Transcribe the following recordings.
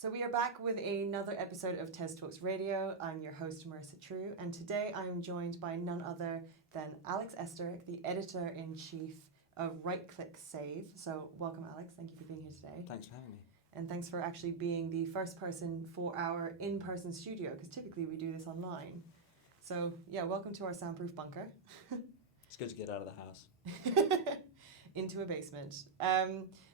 So we are back with another episode of TezTalks Radio. I'm your host, Marissa True, and today I'm joined by none other than Alex Estorick, the Editor-in-Chief of Right-Click Save. So welcome, Alex. Thank you for being here today. Thanks for having me. And thanks for actually being the first person for our in-person studio, because typically we do this online. So yeah, welcome to our soundproof bunker. It's good to get out of the house. Into a basement.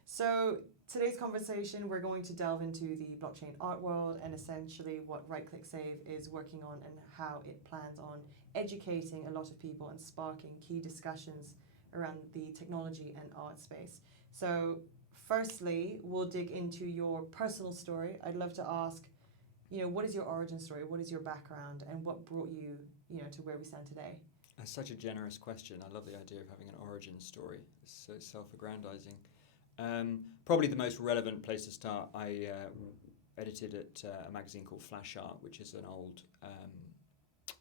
So today's conversation, we're going to delve into the blockchain art world and essentially what Right-Click Save is working on and how it plans on educating a lot of people and sparking key discussions around the technology and art space. So firstly, we'll dig into your personal story. I'd love to ask, what is your origin story? What is your background? And what brought you, to where we stand today? That's such a generous question. I love the idea of having an origin story. It's so self-aggrandizing. Probably the most relevant place to start, I edited at a magazine called Flash Art, which is an old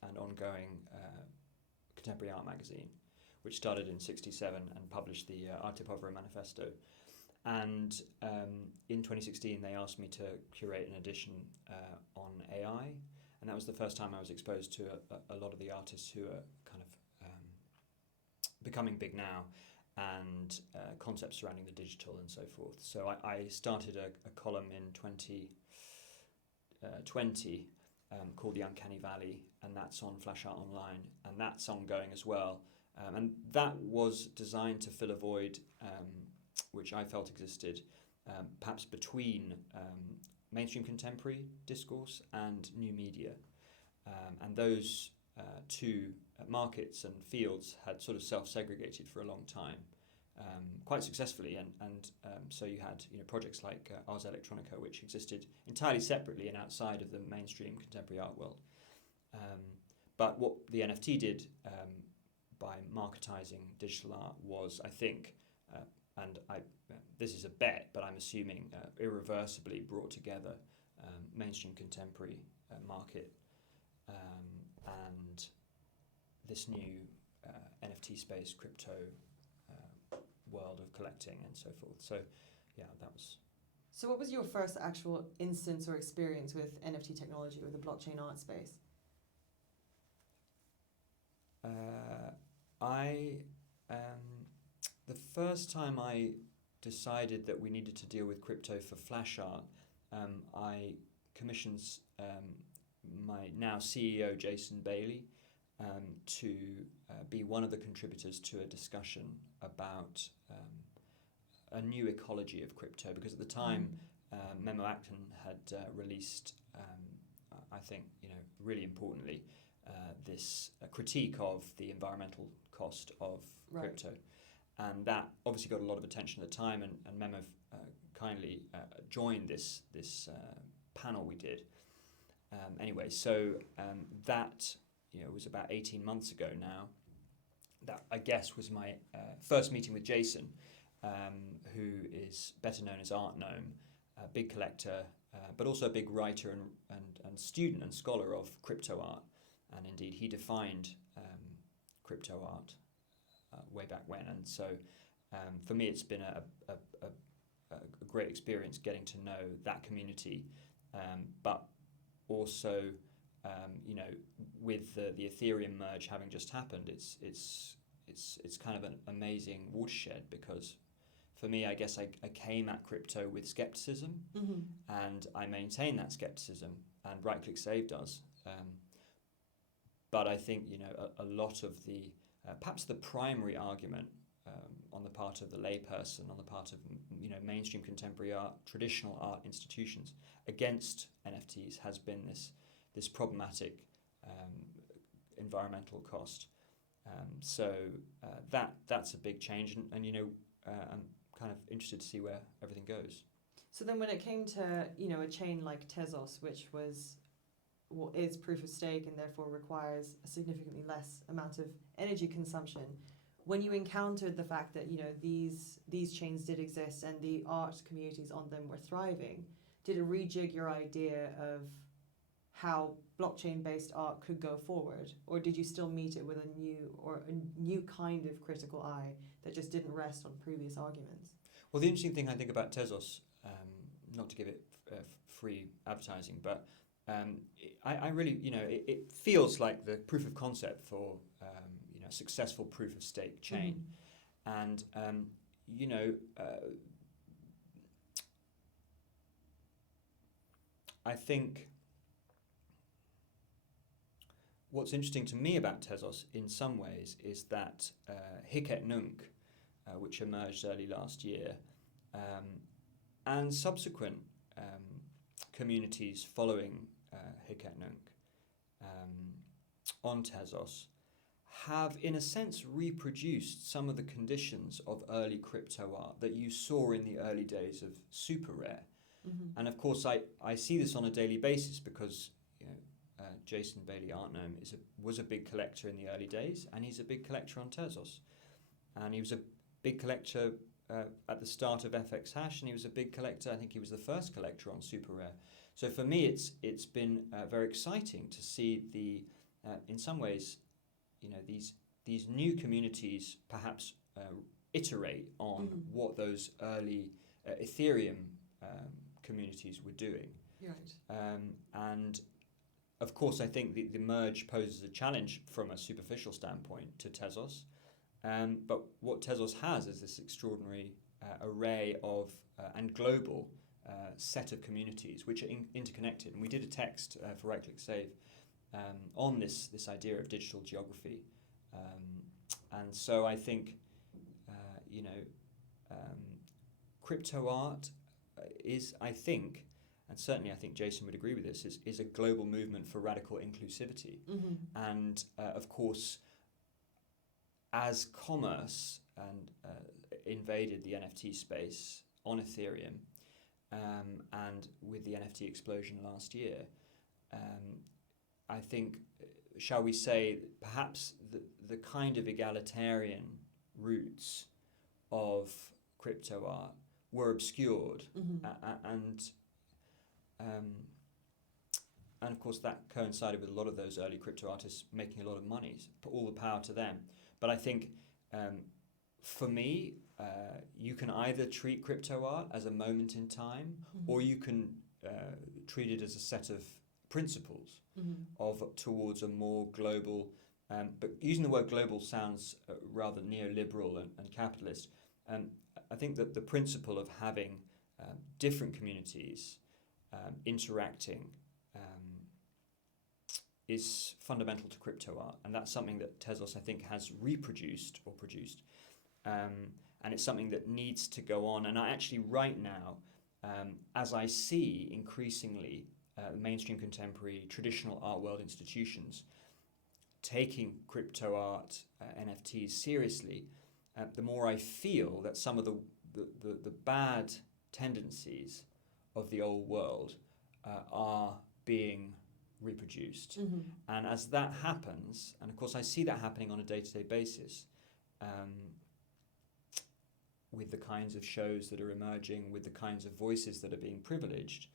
and ongoing contemporary art magazine, which started in '67 and published the Arte Povera Manifesto. And in 2016, they asked me to curate an edition on AI. And that was the first time I was exposed to a lot of the artists who are kind of becoming big now and concepts surrounding the digital and so forth. So I started a column in 2020 called The Uncanny Valley, and that's on Flash Art Online, and that's ongoing as well. And that was designed to fill a void which I felt existed perhaps between mainstream contemporary discourse and new media. And those two markets and fields had sort of self-segregated for a long time, quite successfully. And so you had projects like Ars Electronica, which existed entirely separately and outside of the mainstream contemporary art world. But what the NFT did by marketizing digital art was, I think, this is a bet, but I'm assuming irreversibly brought together mainstream contemporary market and this new NFT space, crypto world of collecting and so forth. So yeah, that was... So what was your first actual instance or experience with NFT technology or the blockchain art space? The first time I decided that we needed to deal with crypto for Flash Art, I commissioned my now CEO, Jason Bailey, to be one of the contributors to a discussion about a new ecology of crypto, because at the time Memo Acton had released, I think, really importantly, this critique of the environmental cost of crypto. And that obviously got a lot of attention at the time, and Memo kindly joined this panel we did. Anyway, so that was about 18 months ago now. That, I guess, was my first meeting with Jason, who is better known as Art Gnome, a big collector, but also a big writer and student and scholar of crypto art. And indeed, he defined crypto art way back when. And so for me, it's been a great experience getting to know that community, but also with the Ethereum merge having just happened, it's kind of an amazing watershed, because for me, I guess I came at crypto with skepticism, and I maintain that skepticism, and Right-Click Save does. But I think a lot of the perhaps the primary argument on the part of the layperson, on the part of mainstream contemporary art, traditional art institutions against NFTs has been this problematic environmental cost. So that's a big change, and I'm kind of interested to see where everything goes. So then, when it came to a chain like Tezos, which is proof of stake and therefore requires a significantly less amount of energy consumption, when you encountered the fact that these chains did exist and the art communities on them were thriving, did it rejig your idea of how blockchain-based art could go forward, or did you still meet it with a new kind of critical eye that just didn't rest on previous arguments? Well, the interesting thing I think about Tezos, not to give it free advertising, but I really, it feels like the proof of concept for a successful proof of stake chain, and I think what's interesting to me about Tezos in some ways is that Hic et Nunc, which emerged early last year, and subsequent communities following Hic et Nunc on Tezos have, in a sense, reproduced some of the conditions of early crypto art that you saw in the early days of super rare. And of course, I see this on a daily basis because Jason Bailey Artnome was a big collector in the early days, and he's a big collector on Tezos, and he was a big collector at the start of FX Hash, and he was a big collector. I think he was the first collector on super rare. So for me, it's been very exciting to see the in some ways, these new communities perhaps iterate on what those early Ethereum communities were doing. Right. And of course, I think the merge poses a challenge from a superficial standpoint to Tezos. But what Tezos has is this extraordinary array of and global set of communities which are interconnected. And we did a text for Right Click Save on this idea of digital geography. And so I think, crypto art is, I think, and certainly I think Jason would agree with this, is a global movement for radical inclusivity. And of course, as commerce and invaded the NFT space on Ethereum, and with the NFT explosion last year, I think, shall we say, perhaps the kind of egalitarian roots of crypto art were obscured, and of course that coincided with a lot of those early crypto artists making a lot of money. So all the power to them. But I think for me, you can either treat crypto art as a moment in time, or you can treat it as a set of principles towards a more global. But using the word global sounds rather neoliberal and capitalist. I think that the principle of having different communities interacting is fundamental to crypto art, and that's something that Tezos, I think, has reproduced or produced, and it's something that needs to go on. And I actually, right now, as I see increasingly mainstream contemporary traditional art world institutions taking crypto art, NFTs seriously, the more I feel that some of the bad tendencies of the old world are being reproduced. And as that happens, and of course I see that happening on a day-to-day basis, with the kinds of shows that are emerging, with the kinds of voices that are being privileged,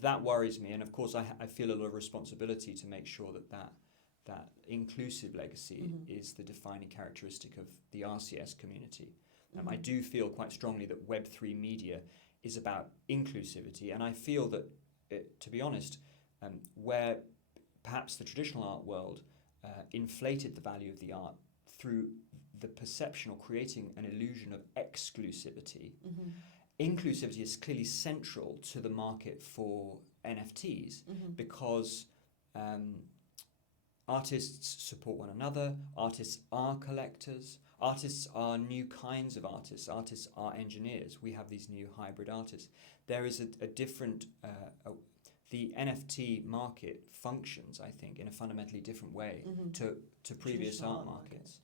that worries me. And of course I feel a lot of responsibility to make sure that inclusive legacy is the defining characteristic of the RCS community. I do feel quite strongly that Web3 media is about inclusivity, and I feel that, to be honest, where perhaps the traditional art world inflated the value of the art through the perception or creating an illusion of exclusivity, inclusivity is clearly central to the market for NFTs, because artists support one another, artists are collectors, artists are new kinds of artists, artists are engineers. We have these new hybrid artists. There is a different, the NFT market functions, I think, in a fundamentally different way to previous art markets.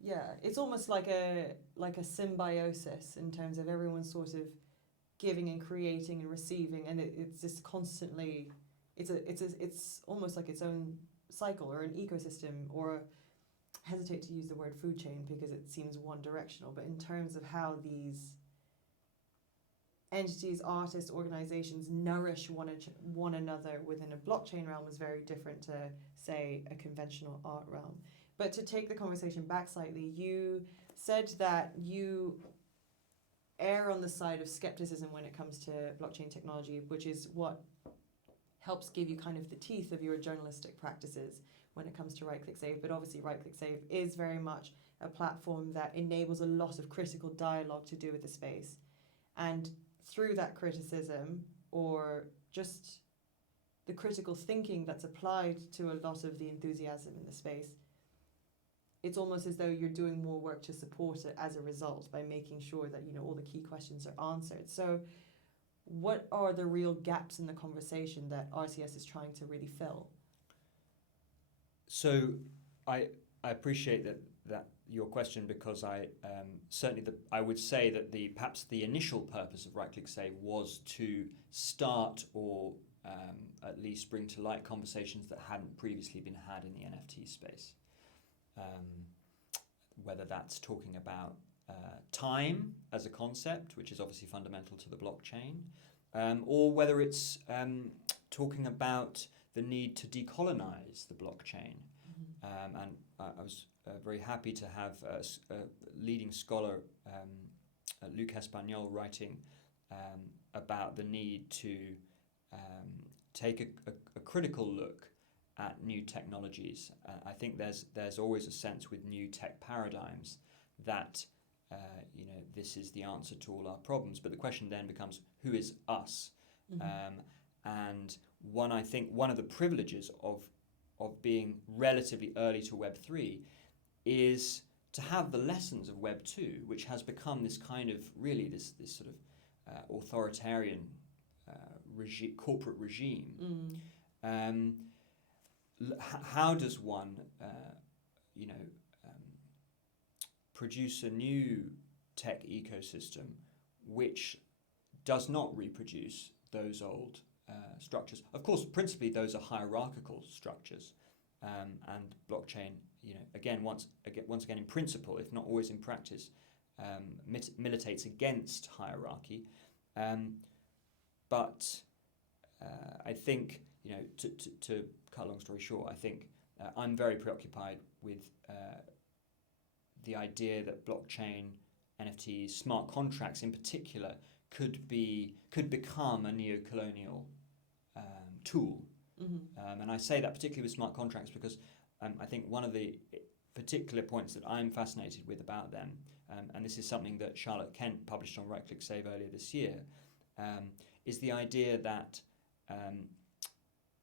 Yeah, it's almost like a symbiosis in terms of everyone sort of giving and creating and receiving, and it's just constantly, it's almost like its own cycle or an ecosystem, or hesitate to use the word food chain because it seems one directional, but in terms of how these entities, artists, organizations nourish one another within a blockchain realm is very different to, say, a conventional art realm. But to take the conversation back slightly, you said that you err on the side of skepticism when it comes to blockchain technology, which is what helps give you kind of the teeth of your journalistic practices when it comes to Right Click Save. But obviously Right Click Save is very much a platform that enables a lot of critical dialogue to do with the space. And through that criticism, or just the critical thinking that's applied to a lot of the enthusiasm in the space, it's almost as though you're doing more work to support it as a result by making sure that, you know, all the key questions are answered. So what are the real gaps in the conversation that RCS is trying to really fill? So I appreciate that your question, because I certainly I would say that perhaps the initial purpose of Right Click Save was to start or at least bring to light conversations that hadn't previously been had in the NFT space. Whether that's talking about time as a concept, which is obviously fundamental to the blockchain, or whether it's talking about the need to decolonize the blockchain. And I was very happy to have a leading scholar, Luc Espanyol, writing about the need to take a critical look at new technologies. I think there's always a sense with new tech paradigms that this is the answer to all our problems. But the question then becomes, who is us? And I think one of the privileges of being relatively early to Web3 is to have the lessons of Web2, which has become this kind of really this sort of authoritarian corporate regime. How does one produce a new tech ecosystem which does not reproduce those old structures? Of course, principally those are hierarchical structures, and blockchain, again, once again in principle, if not always in practice, militates against hierarchy. But I think, to cut a long story short, I think I'm very preoccupied with the idea that blockchain, NFTs, smart contracts in particular, could become a neo-colonial tool. And I say that particularly with smart contracts because I think one of the particular points that I'm fascinated with about them, and this is something that Charlotte Kent published on Right Click Save earlier this year, is the idea that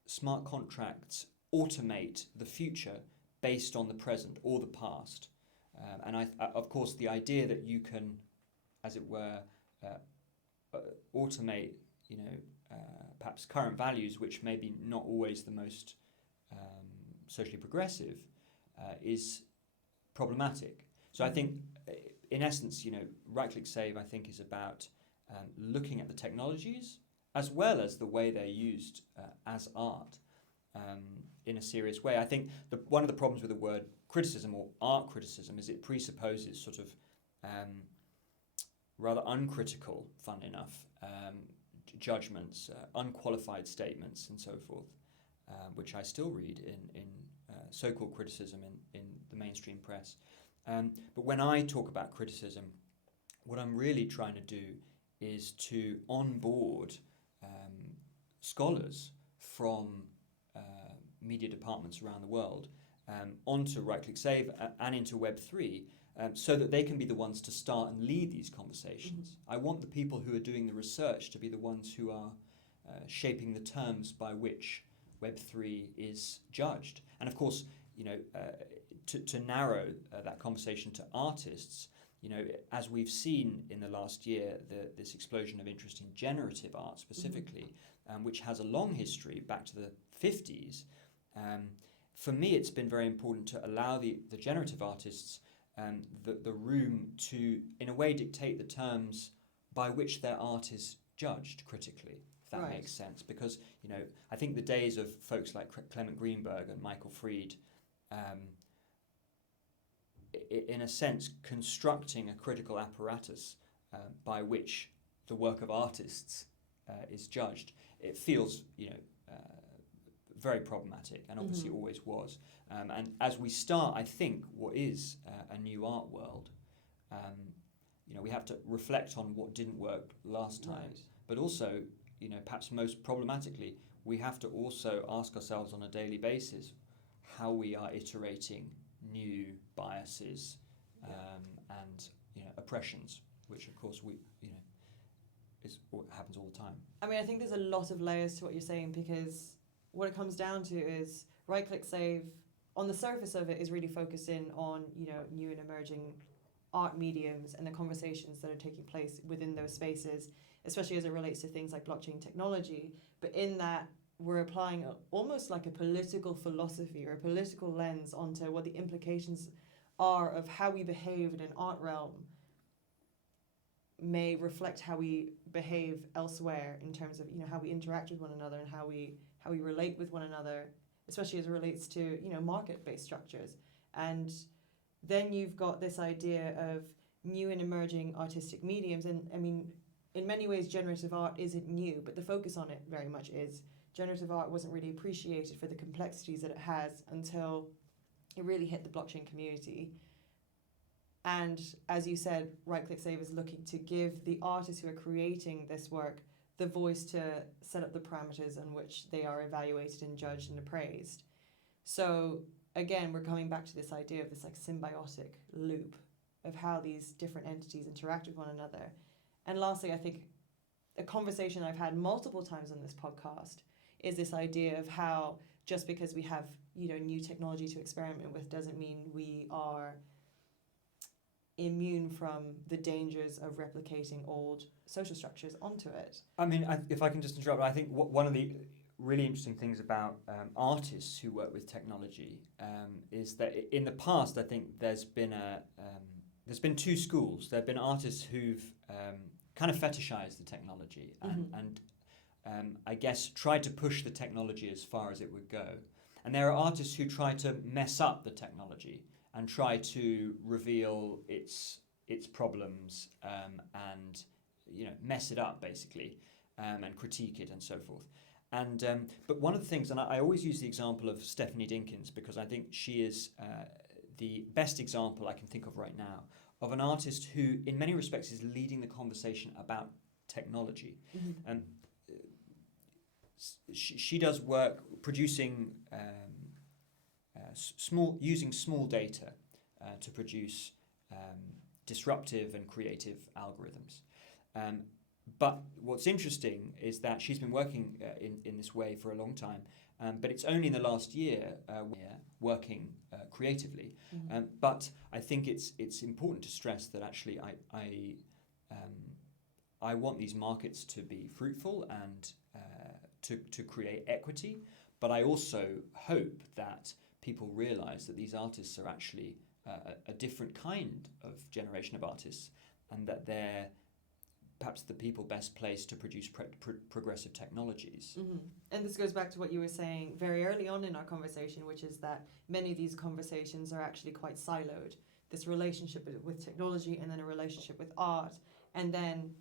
smart contracts automate the future based on the present or the past. And of course, the idea that you can, as it were, automate, perhaps current values, which may be not always the most socially progressive, is problematic. So I think, in essence, Right Click Save, I think, is about looking at the technologies as well as the way they're used as art in a serious way. I think one of the problems with the word criticism or art criticism is it presupposes sort of rather uncritical, fun enough, judgments, unqualified statements and so forth, which I still read in so-called criticism in the mainstream press. But when I talk about criticism, what I'm really trying to do is to onboard scholars from media departments around the world onto Right Click Save and into Web3, so that they can be the ones to start and lead these conversations. I want the people who are doing the research to be the ones who are shaping the terms by which Web3 is judged. And of course, to narrow that conversation to artists, as we've seen in the last year, this explosion of interest in generative art specifically, which has a long history back to the 50s, for me it's been very important to allow the generative artists the room to, in a way, dictate the terms by which their art is judged critically, if that makes sense. Because, I think the days of folks like Clement Greenberg and Michael Fried, in a sense, constructing a critical apparatus by which the work of artists is judged, it feels, very problematic, and obviously always was. And as we start, I think, what is a new art world, we have to reflect on what didn't work last time, Right. but also, perhaps most problematically, we have to also ask ourselves on a daily basis how we are iterating new biases and oppressions, which of course is what happens all the time. I mean, I think there's a lot of layers to what you're saying, because what it comes down to is right-click save, on the surface of it, is really focusing on, new and emerging art mediums and the conversations that are taking place within those spaces, especially as it relates to things like blockchain technology. But in that, we're applying almost like a political philosophy or a political lens onto what the implications are of how we behave in an art realm may reflect how we behave elsewhere in terms of how we interact with one another and how we relate with one another, especially as it relates to market-based structures. And then you've got this idea of new and emerging artistic mediums, and I mean, in many ways generative art isn't new, but the focus on it very much is. Generative art wasn't really appreciated for the complexities that it has until it really hit the blockchain community. And as you said, Right-Click Save is looking to give the artists who are creating this work the voice to set up the parameters on which they are evaluated and judged and appraised. So again, we're coming back to this idea of this like symbiotic loop of how these different entities interact with one another. And lastly, I think a conversation I've had multiple times on this podcast is this idea of how just because we have new technology to experiment with doesn't mean we are immune from the dangers of replicating old social structures onto it. I mean, if I can just interrupt, I think one of the really interesting things about artists who work with technology is that in the past, I think there's been two schools. There have been artists who've kind of fetishized the technology and I guess tried to push the technology as far as it would go. And there are artists who try to mess up the technology and try to reveal its problems and mess it up basically and critique it and so forth. And but one of the things, and I always use the example of Stephanie Dinkins because I think she is the best example I can think of right now of an artist who in many respects is leading the conversation about technology. And she does work producing using small data to produce disruptive and creative algorithms. But what's interesting is that she's been working in this way for a long time, but it's only in the last year working creatively. But I think it's important to stress that actually I want these markets to be fruitful and to create equity, but I also hope that people realise that these artists are actually a different kind of generation of artists, and that they're perhaps the people best placed to produce progressive technologies. And this goes back to what you were saying very early on in our conversation, which is that many of these conversations are actually quite siloed. This relationship with technology, and then a relationship with art, and then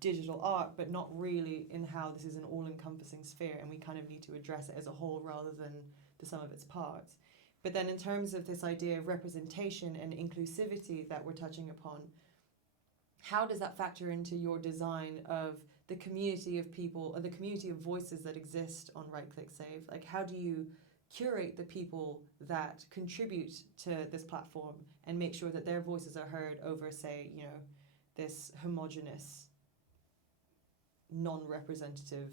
digital art, but not really in how this is an all-encompassing sphere, and we kind of need to address it as a whole rather than the sum of its parts. But then in terms of this idea of representation and inclusivity that we're touching upon, how does that factor into your design of the community of people, or the community of voices that exist on Right-Click Save? Like, how do you curate the people that contribute to this platform and make sure that their voices are heard over, say, this homogenous, non-representative,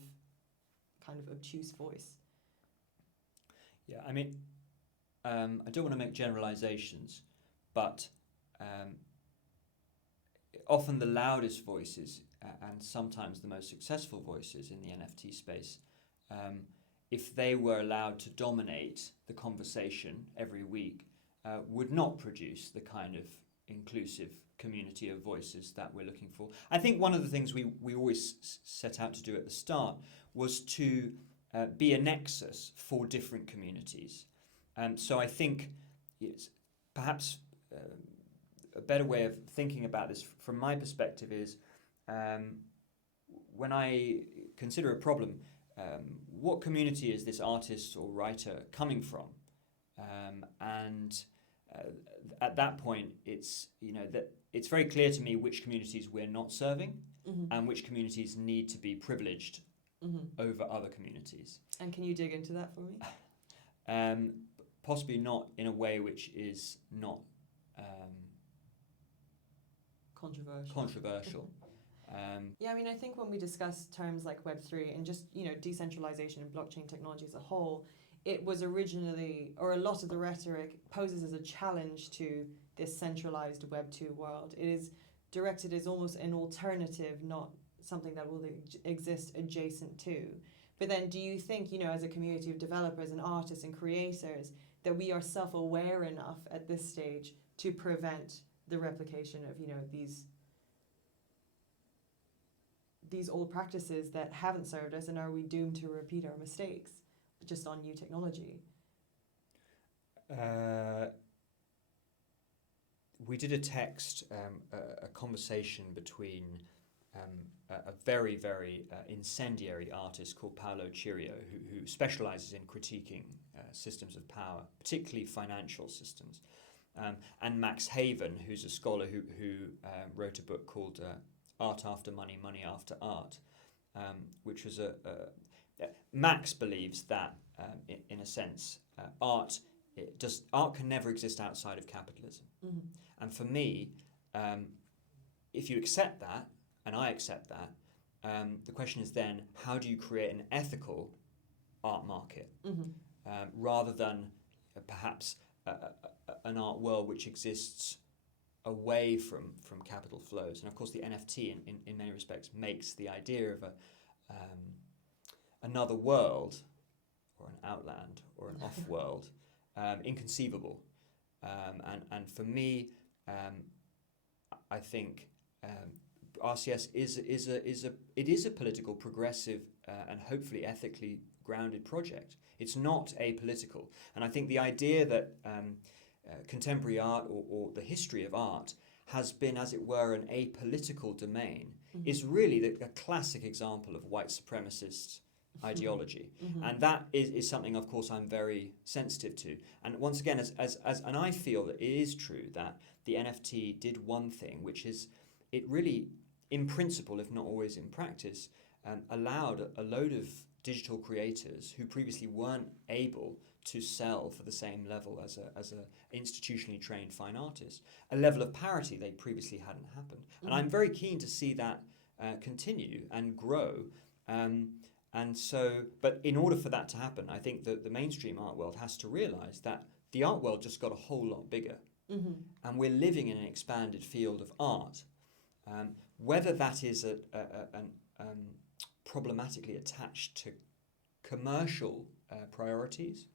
kind of obtuse voice? Yeah, I mean, I don't want to make generalizations, but often the loudest voices and sometimes the most successful voices in the NFT space, if they were allowed to dominate the conversation every week, would not produce the kind of inclusive community of voices that we're looking for. I think one of the things we always set out to do at the start was to be a nexus for different communities. So I think it's perhaps a better way of thinking about this from my perspective is when I consider a problem, what community is this artist or writer coming from? And at that point, it's that it's very clear to me which communities we're not serving, and which communities need to be privileged over other communities. And can you dig into that for me? Possibly not in a way which is not controversial. Yeah, I mean, I think when we discuss terms like Web3 and just, decentralization and blockchain technology as a whole, it was originally, or a lot of the rhetoric poses as a challenge to this centralized Web 2 world. It is directed as almost an alternative, not something that will exist adjacent to. But then do you think, as a community of developers and artists and creators, that we are self-aware enough at this stage to prevent the replication of, these old practices that haven't served us, and are we doomed to repeat our mistakes just on new technology? We did a text, a conversation between a very, very incendiary artist called Paolo Cirio, who specializes in critiquing systems of power, particularly financial systems, and Max Haven, who's a scholar who wrote a book called Art After Money, Money After Art, which was Max believes that, in a sense, art can never exist outside of capitalism. And for me, if you accept that, and I accept that, the question is then, how do you create an ethical art market rather than perhaps an art world which exists away from capital flows? And of course, the NFT in many respects makes the idea of another world, or an outland, or an off-world, inconceivable. And for me, I think RCS is a political, progressive, and hopefully ethically grounded project. It's not apolitical. And I think the idea that contemporary art or the history of art has been, as it were, an apolitical domain is really a classic example of white supremacist ideology. And that is something, of course, I'm very sensitive to. And once again, and I feel that it is true that the NFT did one thing, which is it really, in principle, if not always in practice, allowed a load of digital creators who previously weren't able to sell for the same level as a institutionally trained fine artist, a level of parity they previously hadn't happened. And I'm very keen to see that continue and grow. And so, but in order for that to happen, I think that the mainstream art world has to realize that the art world just got a whole lot bigger. And we're living in an expanded field of art. Whether that is problematically attached to commercial priorities,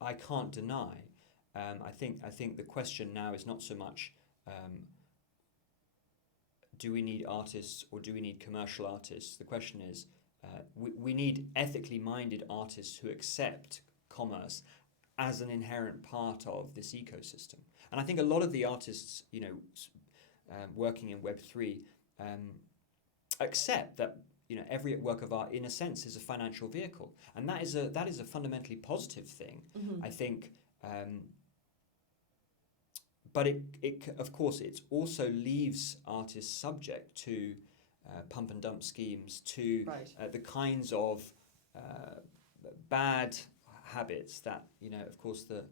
I can't deny. I think the question now is not so much do we need artists or do we need commercial artists? The question is we need ethically minded artists who accept commerce as an inherent part of this ecosystem. And I think a lot of the artists, working in Web3, accept that every work of art, in a sense, is a financial vehicle, and that is a fundamentally positive thing, I think. But it of course it also leaves artists subject to pump and dump schemes, to the kinds of bad habits that of course the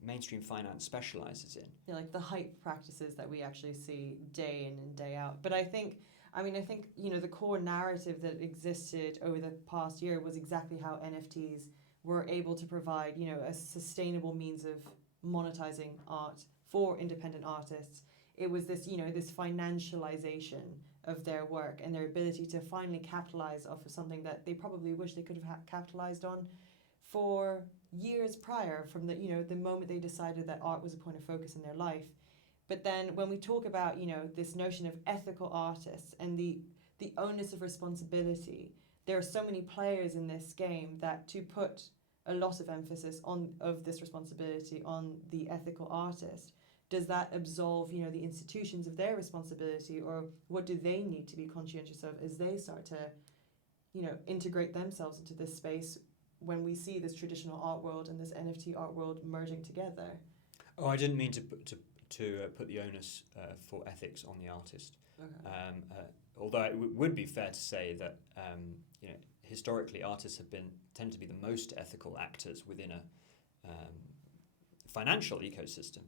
mainstream finance specializes in. Yeah, like the hype practices that we actually see day in and day out. But I think the core narrative that existed over the past year was exactly how NFTs were able to provide a sustainable means of monetizing art for independent artists. It was this this financialization of their work and their ability to finally capitalize off of something that they probably wish they could have capitalized on for years prior, from the moment they decided that art was a point of focus in their life. But then when we talk about this notion of ethical artists and the onus of responsibility, there are so many players in this game that to put a lot of emphasis of this responsibility on the ethical artist, does that absolve the institutions of their responsibility, or what do they need to be conscientious of as they start to integrate themselves into this space when we see this traditional art world and this NFT art world merging together. Oh, I didn't mean to put the onus for ethics on the artist. Okay. Although it would be fair to say that historically artists have tend to be the most ethical actors within a financial ecosystem.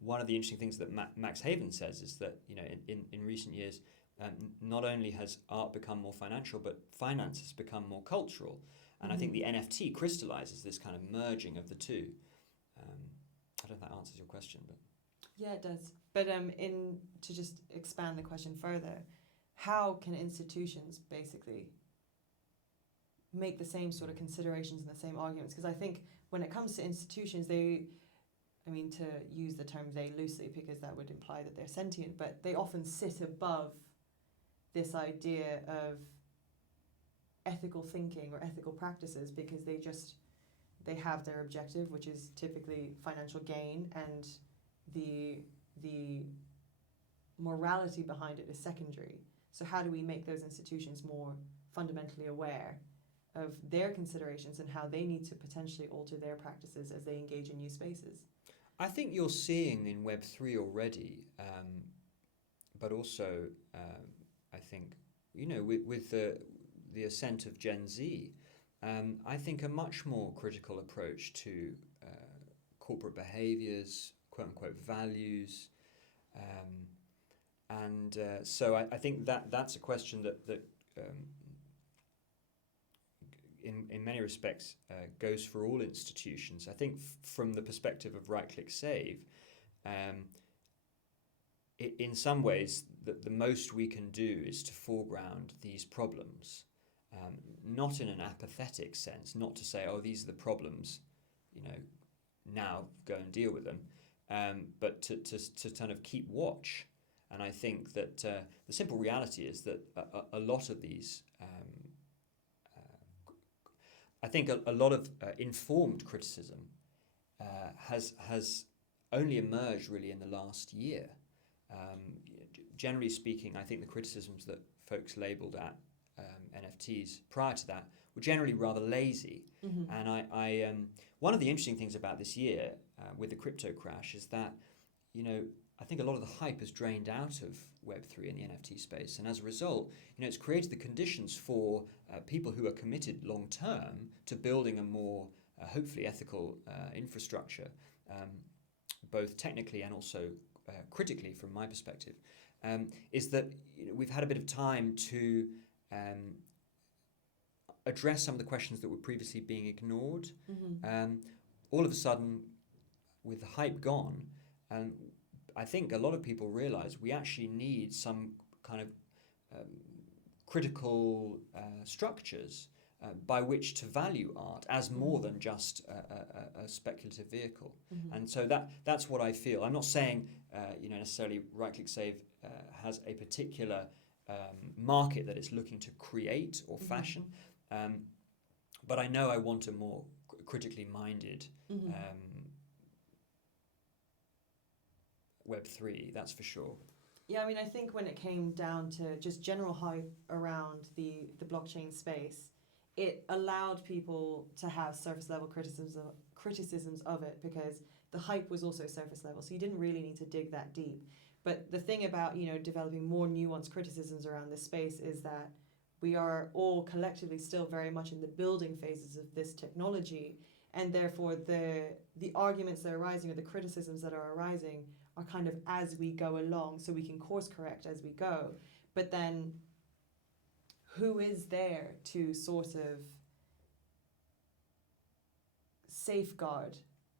One of the interesting things that Max Haven says is that in recent years, not only has art become more financial, but finance has become more cultural. And I think the NFT crystallizes this kind of merging of the two. I don't know if that answers your question, but yeah, it does. But to just expand the question further, how can institutions basically make the same sort of considerations and the same arguments? Because I think when it comes to institutions, to use the term they loosely, because that would imply that they're sentient, but they often sit above this idea of ethical thinking or ethical practices, because they have their objective, which is typically financial gain, and the morality behind it is secondary. So how do we make those institutions more fundamentally aware of their considerations and how they need to potentially alter their practices as they engage in new spaces? I think you're seeing in Web3 already, but also I think with the ascent of Gen Z, I think a much more critical approach to corporate behaviors, quote unquote values, so I think that's a question that in many respects goes for all institutions. I think from the perspective of right-click save, in some ways the most we can do is to foreground these problems, not in an apathetic sense, not to say, oh, these are the problems, now go and deal with them, but to kind of keep watch. And I think that the simple reality is that a lot of these, I think a lot of informed criticism has only emerged really in the last year. Generally speaking, I think the criticisms that folks labelled at NFTs prior to that were generally rather lazy. Mm-hmm. And I one of the interesting things about this year with the crypto crash is that, I think a lot of the hype has drained out of Web3 in the NFT space. And as a result, it's created the conditions for people who are committed long term to building a more hopefully ethical infrastructure, both technically and also critically from my perspective, is that we've had a bit of time to address some of the questions that were previously being ignored. Mm-hmm. All of a sudden, with the hype gone, I think a lot of people realize we actually need some kind of critical structures by which to value art as more than just a speculative vehicle. Mm-hmm. And so that's what I feel. I'm not saying necessarily right-click save has a particular market that it's looking to create or fashion, but I know I want a more critically minded Web3, that's for sure. Yeah, I think when it came down to just general hype around the blockchain space, it allowed people to have surface level criticisms of it, because the hype was also surface level, so you didn't really need to dig that deep. But the thing about developing more nuanced criticisms around this space is that we are all collectively still very much in the building phases of this technology, and therefore the arguments that are arising or the criticisms that are arising are kind of as we go along, so we can course correct as we go. But then who is there to sort of safeguard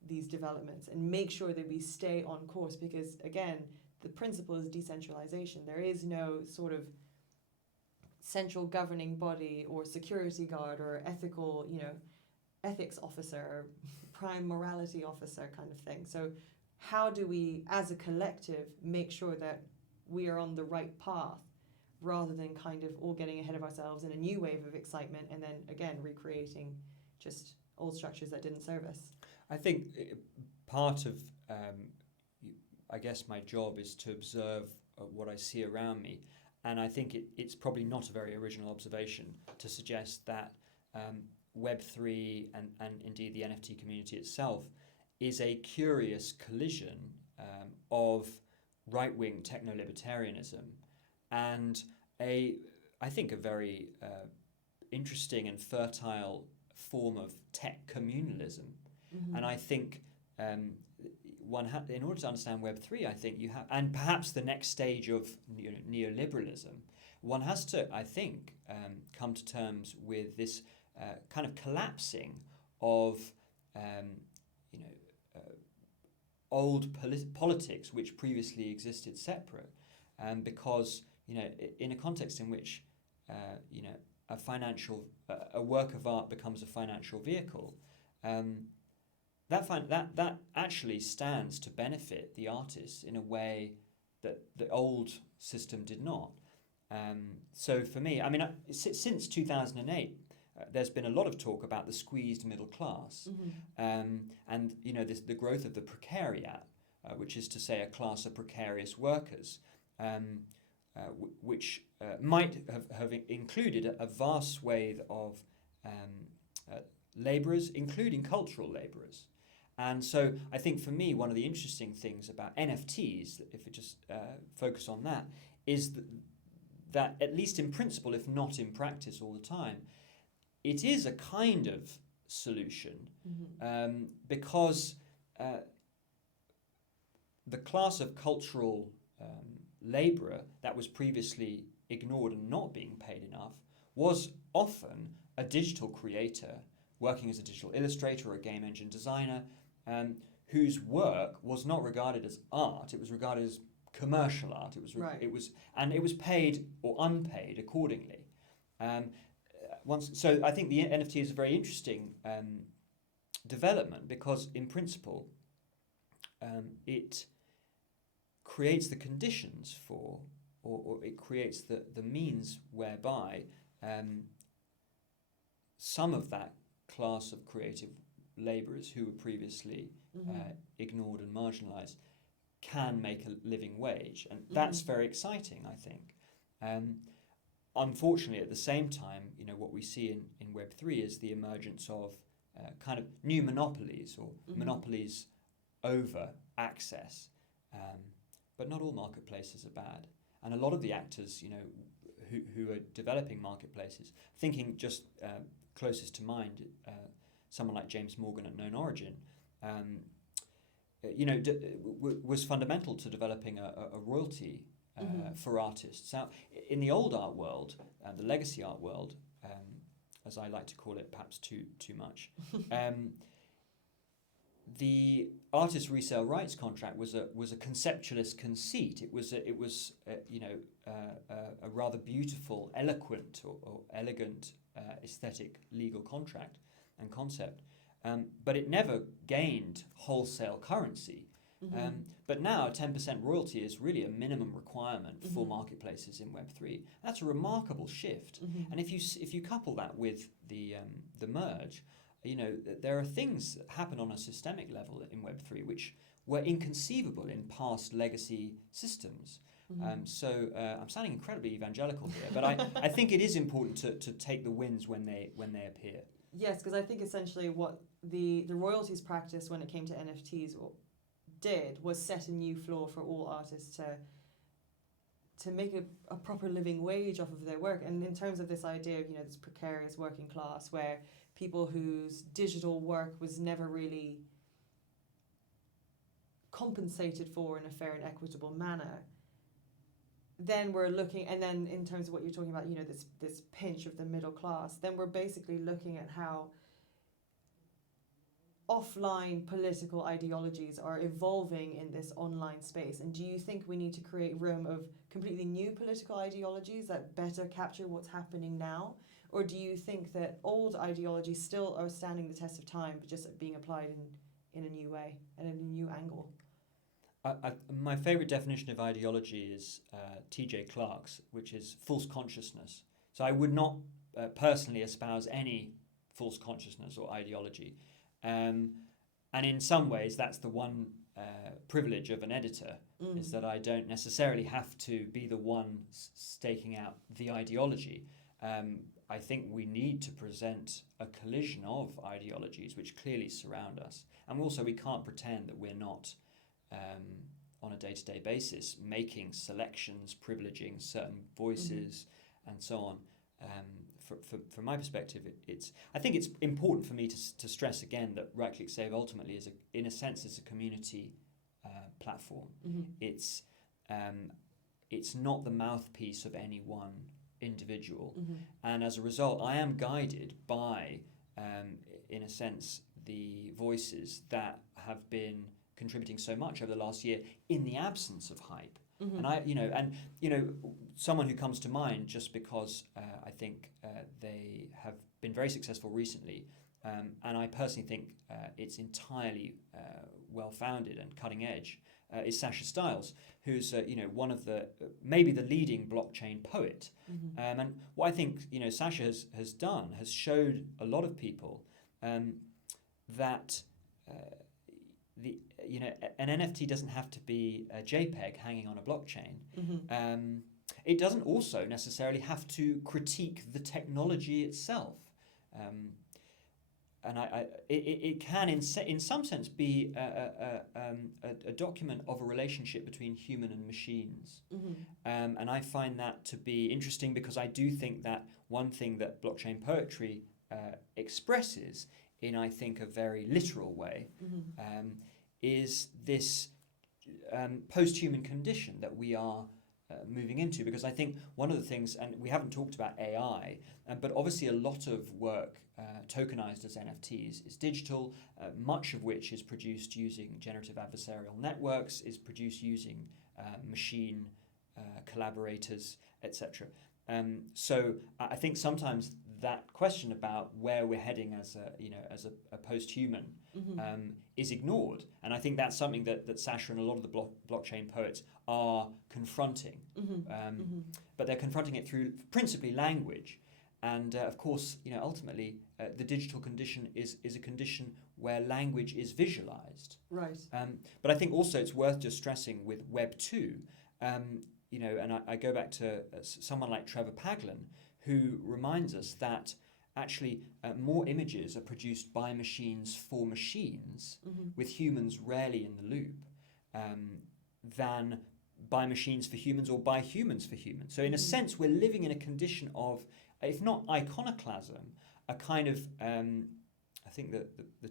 these developments and make sure that we stay on course? Because again, the principle is decentralization. There is no sort of central governing body or security guard or ethical, ethics officer or prime morality officer kind of thing. So how do we, as a collective, make sure that we are on the right path, rather than kind of all getting ahead of ourselves in a new wave of excitement and then, again, recreating just old structures that didn't serve us? I think part of, I guess, my job is to observe what I see around me. And I think it's probably not a very original observation to suggest that Web3 and indeed the NFT community itself is a curious collision of right-wing techno-libertarianism and I think a very interesting and fertile form of tech communalism. And I think in order to understand Web3, I think you have, and perhaps the next stage of neoliberalism, one has to, I think, come to terms with this kind of collapsing of old politics which previously existed separate, because in a context in which a work of art becomes a financial vehicle, that actually stands to benefit the artists in a way that the old system did not. So for me, I mean, since 2008, there's been a lot of talk about the squeezed middle class, and the growth of the precariat, which is to say a class of precarious workers, which might have included a vast swathe of labourers, including cultural labourers. And so I think for me, one of the interesting things about NFTs, if we just focus on that, is that at least in principle, if not in practice all the time, it is a kind of solution, because the class of cultural labourer that was previously ignored and not being paid enough was often a digital creator working as a digital illustrator or a game engine designer, whose work was not regarded as art; it was regarded as commercial art. It was paid or unpaid accordingly. So I think the NFT is a very interesting development because, in principle, it creates the conditions for, or it creates the means whereby some of that class of creative labourers who were previously ignored and marginalised can make a living wage, and that's very exciting, I think. Unfortunately, at the same time, what we see in Web3 is the emergence of kind of new monopolies or monopolies over access. But not all marketplaces are bad. And a lot of the actors, who are developing marketplaces, thinking just closest to mind, someone like James Morgan at Known Origin, was fundamental to developing a royalty for artists. Now, in the old art world, the legacy art world, as I like to call it, perhaps too much, the artist resale rights contract was a conceptualist conceit. It was a rather beautiful, eloquent or elegant aesthetic legal contract and concept, but it never gained wholesale currency. But now 10% royalty is really a minimum requirement for marketplaces in Web3. That's a remarkable shift. And if you couple that with the merge, there are things that happen on a systemic level in Web3 which were inconceivable in past legacy systems. So I'm sounding incredibly evangelical here, but I think it is important to take the wins when they appear. Yes, because I think essentially what the royalties practice when it came to NFTs did was set a new floor for all artists to make a proper living wage off of their work. And in terms of this idea of this precarious working class where people whose digital work was never really compensated for in a fair and equitable manner, then we're looking, and then in terms of what you're talking about, this pinch of the middle class, then we're basically looking at how offline political ideologies are evolving in this online space. And do you think we need to create room of completely new political ideologies that better capture what's happening now? Or do you think that old ideologies still are standing the test of time, but just being applied in a new way and in a new angle? My favourite definition of ideology is T.J. Clarke's, which is false consciousness. So I would not personally espouse any false consciousness or ideology. And in some ways, that's the one privilege of an editor, is that I don't necessarily have to be the one staking out the ideology. I think we need to present a collision of ideologies which clearly surround us. And also we can't pretend that we're not, on a day-to-day basis, making selections, privileging certain voices and so on. From my perspective, I think it's important for me to stress again that Right Click Save ultimately is, in a sense, is a community platform. It's not the mouthpiece of any one individual, and as a result, I am guided by, in a sense, the voices that have been contributing so much over the last year in the absence of hype. And someone who comes to mind just because I think they have been very successful recently, and I personally think it's entirely well-founded and cutting edge, is Sasha Stiles, who's one of the maybe the leading blockchain poet. And what I think Sasha has done has showed a lot of people that an NFT doesn't have to be a JPEG hanging on a blockchain. It doesn't also necessarily have to critique the technology itself. And it can, in some sense, be a document of a relationship between human and machines. And I find that to be interesting because I do think that one thing that blockchain poetry expresses in, I think, a very literal way, is this post-human condition that we are moving into. Because I think one of the things, and we haven't talked about AI, but obviously a lot of work tokenized as NFTs is digital, much of which is produced using generative adversarial networks, is produced using machine collaborators, etc. So I think sometimes that question about where we're heading as a post-human is ignored, and I think that's something that Sasha and a lot of the blockchain poets are confronting. But they're confronting it through principally language, and of course, ultimately, the digital condition is a condition where language is visualized. Right. But I think also it's worth just stressing with Web 2. And I go back to someone like Trevor Paglen, who reminds us that actually more images are produced by machines for machines, with humans rarely in the loop, than by machines for humans or by humans for humans. So in a sense, we're living in a condition of, if not iconoclasm, a kind of, I think that the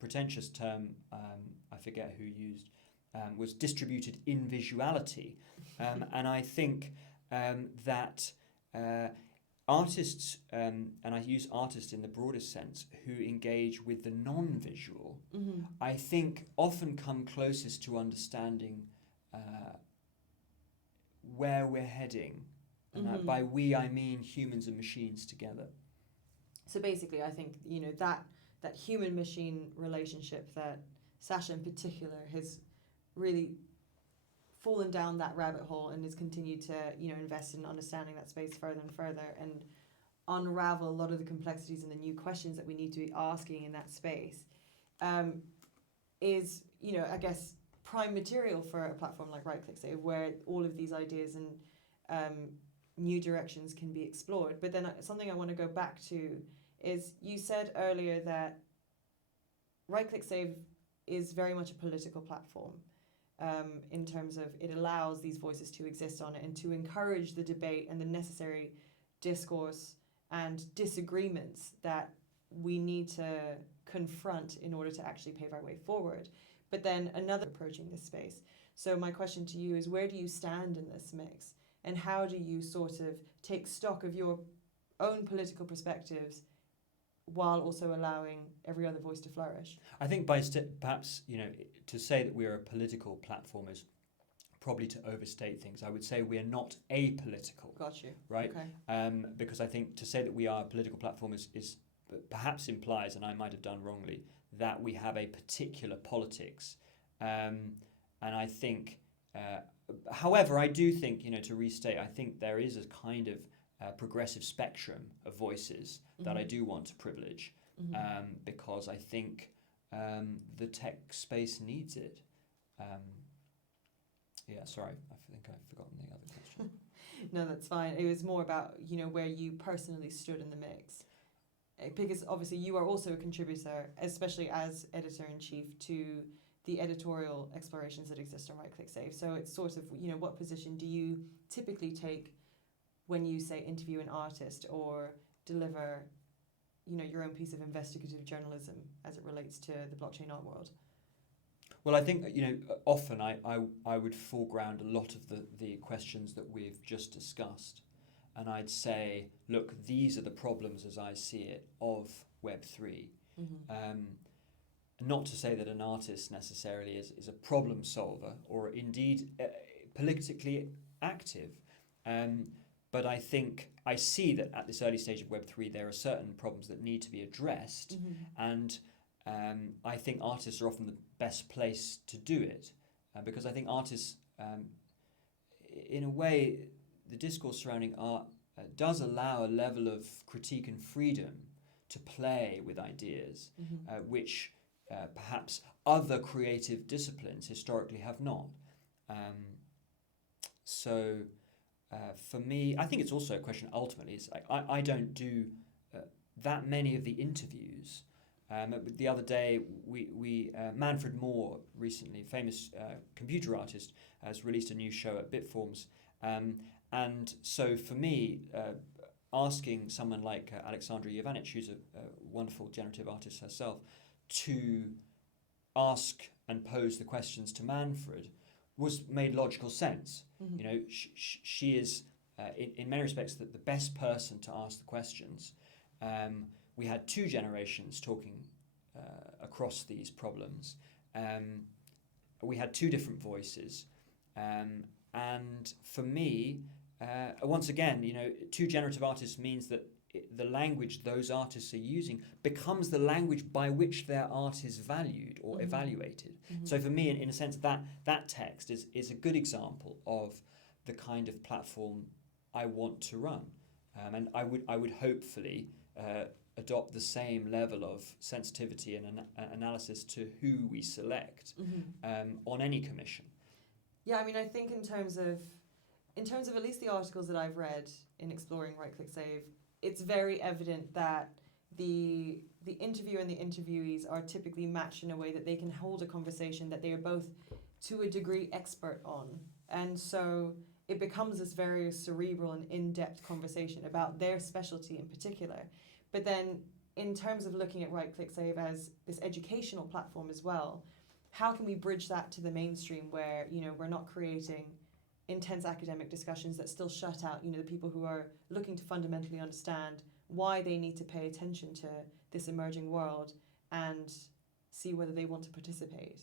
pretentious term, I forget who used, was distributed invisuality. And I think that artists, and I use artists in the broadest sense, who engage with the non-visual, I think often come closest to understanding where we're heading. And by we, I mean humans and machines together. So basically, I think, that human-machine relationship that Sasha in particular has really fallen down that rabbit hole and has continued to, invest in understanding that space further and further and unravel a lot of the complexities and the new questions that we need to be asking in that space, is, I guess, prime material for a platform like Right Click Save, where all of these ideas and new directions can be explored. But then something I want to go back to is, you said earlier that Right Click Save is very much a political platform, in terms of it allows these voices to exist on it and to encourage the debate and the necessary discourse and disagreements that we need to confront in order to actually pave our way forward. But then another approaching this space. So my question to you is, where do you stand in this mix? And how do you sort of take stock of your own political perspectives while also allowing every other voice to flourish? I think perhaps, to say that we are a political platform is probably to overstate things. I would say we are not apolitical. Got you. Right? Okay. Because I think to say that we are a political platform is perhaps implies, and I might have done wrongly, that we have a particular politics. And I think, however, I do think, to restate, I think there is a kind of progressive spectrum of voices that I do want to privilege, because I think the tech space needs it. Sorry, I think I've forgotten the other question. No, that's fine. It was more about, where you personally stood in the mix. Because obviously you are also a contributor, especially as editor-in-chief, to the editorial explorations that exist on RightClickSave. So it's sort of, what position do you typically take when you, say, interview an artist or deliver, your own piece of investigative journalism as it relates to the blockchain art world? Well, I think, often I would foreground a lot of the questions that we've just discussed. And I'd say, look, these are the problems as I see it of Web3. Mm-hmm. Not to say that an artist necessarily is a problem solver or indeed politically active. But I think I see that at this early stage of Web3, there are certain problems that need to be addressed. Mm-hmm. And I think artists are often the best place to do it. Because I think artists, in a way, the discourse surrounding art does allow a level of critique and freedom to play with ideas, Mm-hmm. which perhaps other creative disciplines historically have not. So for me, I think it's also a question ultimately, is like, I don't do that many of the interviews. The other day, we Manfred Moore, recently famous computer artist, has released a new show at Bitforms. And so for me, asking someone like Alexandra Jovanic, who's a wonderful generative artist herself, to ask and pose the questions to Manfred made logical sense. Mm-hmm. She is, in many respects, the best person to ask the questions. We had two generations talking across these problems. We had two different voices. And for me, once again, two generative artists means that the language those artists are using becomes the language by which their art is valued or Mm-hmm. evaluated. Mm-hmm. So for me, in a sense, that text is a good example of the kind of platform I want to run. And I would hopefully adopt the same level of sensitivity and analysis to who we select Mm-hmm. on any commission. Yeah, I mean, I think in terms of at least the articles that I've read in exploring RightClickSave, it's very evident that the interviewer and the interviewees are typically matched in a way that they can hold a conversation that they are both, to a degree, expert on. And so it becomes this very cerebral and in-depth conversation about their specialty in particular. But then in terms of looking at RightClickSave as this educational platform as well, how can we bridge that to the mainstream where, we're not creating intense academic discussions that still shut out, the people who are looking to fundamentally understand why they need to pay attention to this emerging world and see whether they want to participate?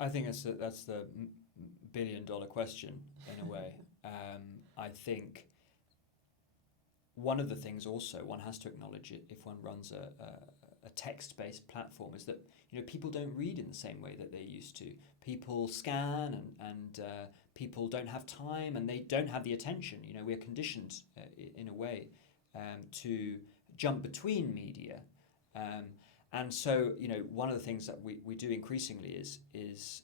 I think that's the billion-dollar question in a way. I think one of the things also one has to acknowledge it if one runs a text-based platform is that people don't read in the same way that they used to. People scan and people don't have time and they don't have the attention. We're conditioned in a way to jump between media. And so, one of the things that we do increasingly is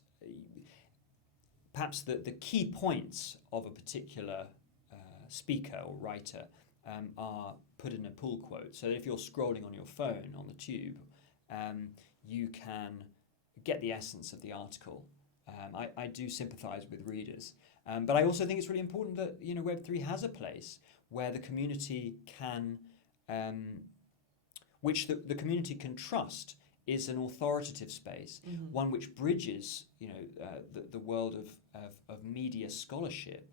perhaps the key points of a particular speaker or writer are put in a pull quote. So that if you're scrolling on your phone on the tube, you can get the essence of the article. I do sympathise with readers. But I also think it's really important that Web3 has a place where the community can, which the community can trust, is an authoritative space, Mm-hmm. one which bridges the world of media scholarship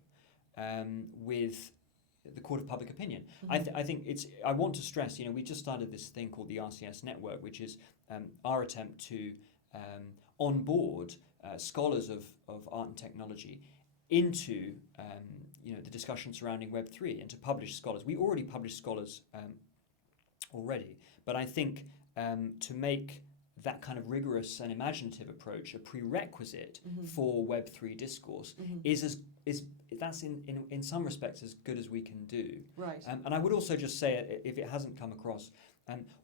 with the court of public opinion. Mm-hmm. I think I want to stress, we just started this thing called the RCS Network, which is our attempt to onboard scholars of art and technology into the discussion surrounding Web3 and to publish scholars. We already publish scholars already, but I think to make that kind of rigorous and imaginative approach a prerequisite Mm-hmm. for Web3 discourse Mm-hmm. that's in some respects as good as we can do. Right. And I would also just say, if it hasn't come across,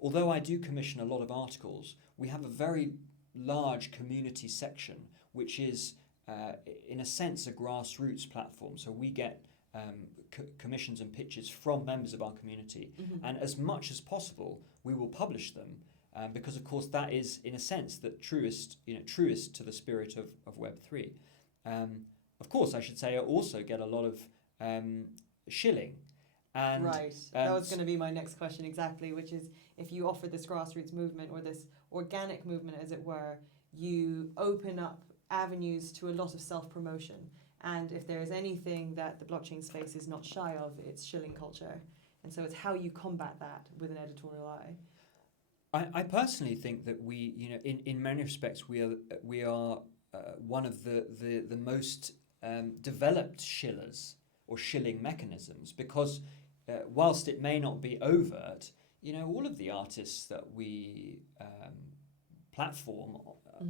although I do commission a lot of articles, we have a very large community section, which is in a sense a grassroots platform. So we get commissions and pitches from members of our community, and as much as possible we will publish them, because of course that is in a sense the truest to the spirit of Web3. Of course, I should say I also get a lot of shilling. And, right. That was going to be my next question exactly, which is if you offer this grassroots movement or this organic movement, as it were, you open up avenues to a lot of self-promotion. And if there is anything that the blockchain space is not shy of, it's shilling culture. And so it's how you combat that with an editorial eye. I personally think that we, in many respects, we are one of the most developed shillers or shilling mechanisms, because whilst it may not be overt, all of the artists that we platform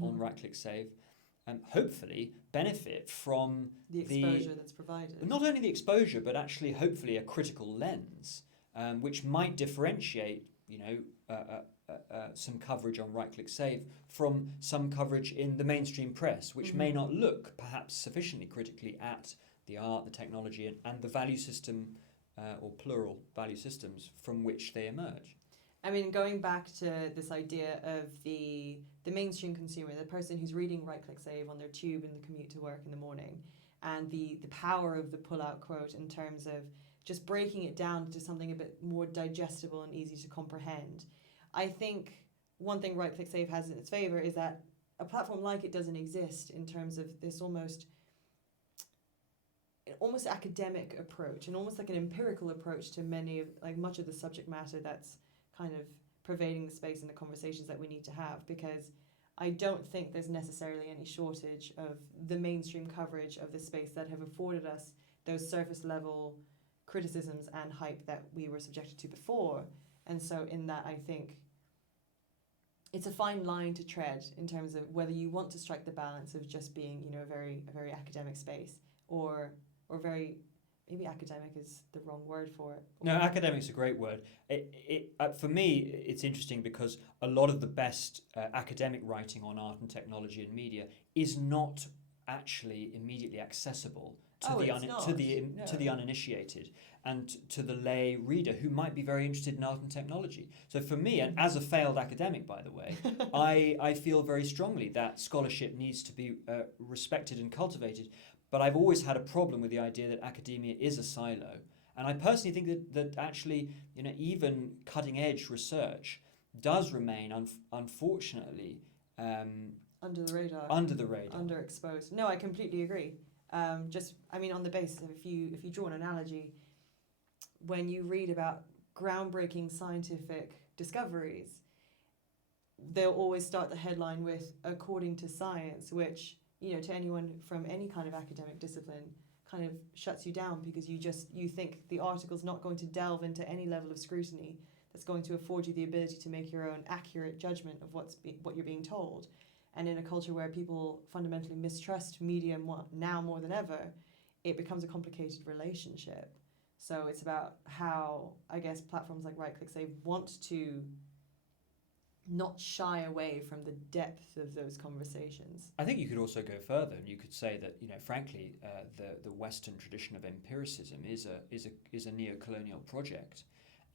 on Right Click Save hopefully benefit from the exposure that's provided. Not only the exposure, but actually hopefully a critical lens, which might differentiate, some coverage on Right Click Save from some coverage in the mainstream press, which may not look perhaps sufficiently critically at the art, the technology, and the value system, or plural value systems from which they emerge. I mean, going back to this idea of the mainstream consumer, the person who's reading Right Click Save on their tube in the commute to work in the morning, and the power of the pull-out quote in terms of just breaking it down into something a bit more digestible and easy to comprehend. I think one thing Right Click Save has in its favor is that a platform like it doesn't exist in terms of this almost academic approach and almost like an empirical approach to much of the subject matter that's kind of pervading the space and the conversations that we need to have, because I don't think there's necessarily any shortage of the mainstream coverage of this space that have afforded us those surface level criticisms and hype that we were subjected to before. And so in that, I think it's a fine line to tread in terms of whether you want to strike the balance of just being, a very academic space or very, maybe academic is the wrong word for it. No, academic's a great word. For me, it's interesting because a lot of the best academic writing on art and technology and media is not actually immediately accessible to the uninitiated and to the lay reader who might be very interested in art and technology. So for me, and as a failed academic, by the way, I feel very strongly that scholarship needs to be respected and cultivated. But I've always had a problem with the idea that academia is a silo. And I personally think that actually, even cutting edge research does remain, unfortunately, under the radar. Underexposed. No, I completely agree. On the basis of if you draw an analogy, when you read about groundbreaking scientific discoveries, they'll always start the headline with "according to science," which, to anyone from any kind of academic discipline kind of shuts you down, because you think the article's not going to delve into any level of scrutiny that's going to afford you the ability to make your own accurate judgment of what you're being told. And in a culture where people fundamentally mistrust media now more than ever, it becomes a complicated relationship. So it's about how, I guess, platforms like Right Click Save want to not shy away from the depth of those conversations. I think you could also go further, and you could say that, frankly, the Western tradition of empiricism is a neo-colonial project,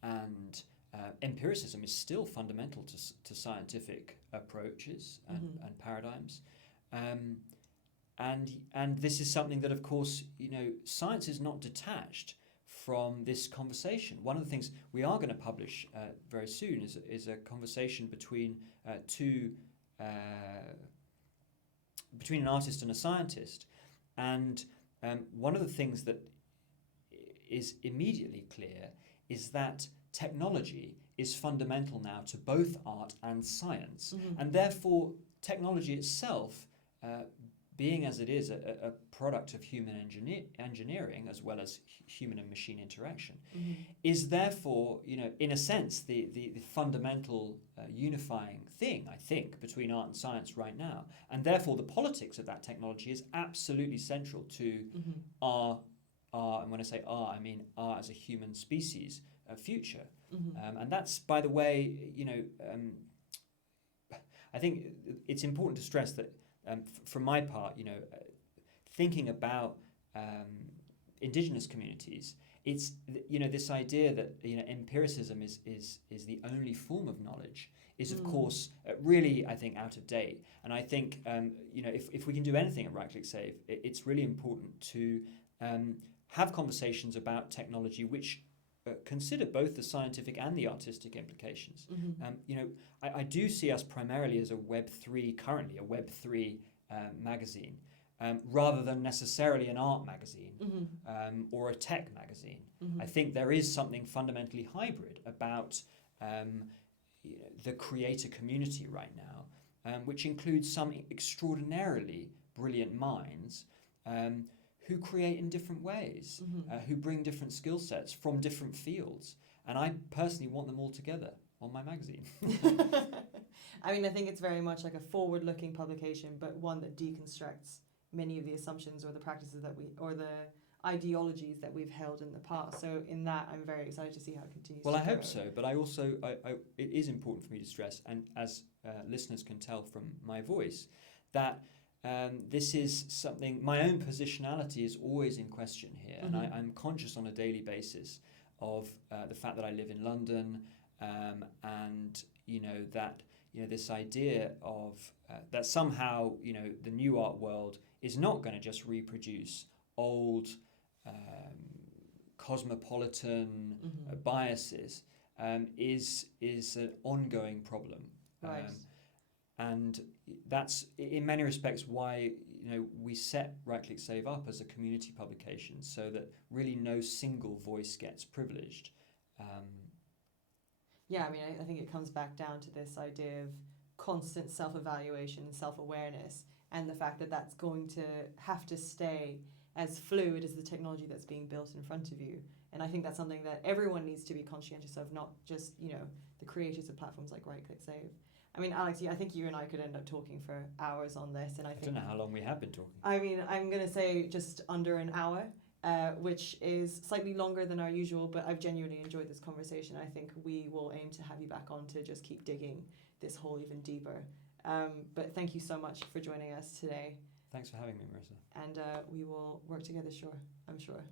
and empiricism is still fundamental to scientific approaches and paradigms, and this is something that, of course, science is not detached from this conversation. One of the things we are going to publish very soon is a conversation between between an artist and a scientist, and one of the things that is immediately clear is that technology is fundamental now to both art and science, and therefore technology itself, being as it is a product of human engineering as well as human and machine interaction, is therefore, in a sense, the fundamental unifying thing, I think, between art and science right now. And therefore the politics of that technology is absolutely central to our, and when I say our, I mean our as a human species future. And that's, by the way, I think it's important to stress that from my part, thinking about indigenous communities. It's this idea that empiricism is the only form of knowledge is of course really, I think, out of date. And I think if we can do anything at Right Click Save, it's really important to have conversations about technology which consider both the scientific and the artistic implications. I do see us primarily as a Web3 magazine, rather than necessarily an art magazine or a tech magazine. I think there is something fundamentally hybrid about the creator community right now, which includes some extraordinarily brilliant minds who create in different ways, who bring different skill sets from different fields. And I personally want them all together on my magazine. I mean, I think it's very much like a forward-looking publication, but one that deconstructs many of the assumptions or the practices or the ideologies that we've held in the past. So in that, I'm very excited to see how it continues. Well, I hope so, but I also, it is important for me to stress, and as listeners can tell from my voice, that this is something, my own positionality is always in question here, and I'm conscious on a daily basis of the fact that I live in London, and that this idea of that somehow the new art world is not going to just reproduce old cosmopolitan biases is an ongoing problem. Right. And that's in many respects why we set Right Click Save up as a community publication, so that really no single voice gets privileged. Yeah, I mean, I think it comes back down to this idea of constant self-evaluation and self-awareness, and the fact that that's going to have to stay as fluid as the technology that's being built in front of you. And I think that's something that everyone needs to be conscientious of, not just the creators of platforms like Right Click Save. I mean, Alex, I think you and I could end up talking for hours on this, and I don't know how long we have been talking. I mean, I'm going to say just under an hour, which is slightly longer than our usual, but I've genuinely enjoyed this conversation. I think we will aim to have you back on to just keep digging this hole even deeper. But thank you so much for joining us today. Thanks for having me, Marissa. And we will work together, I'm sure.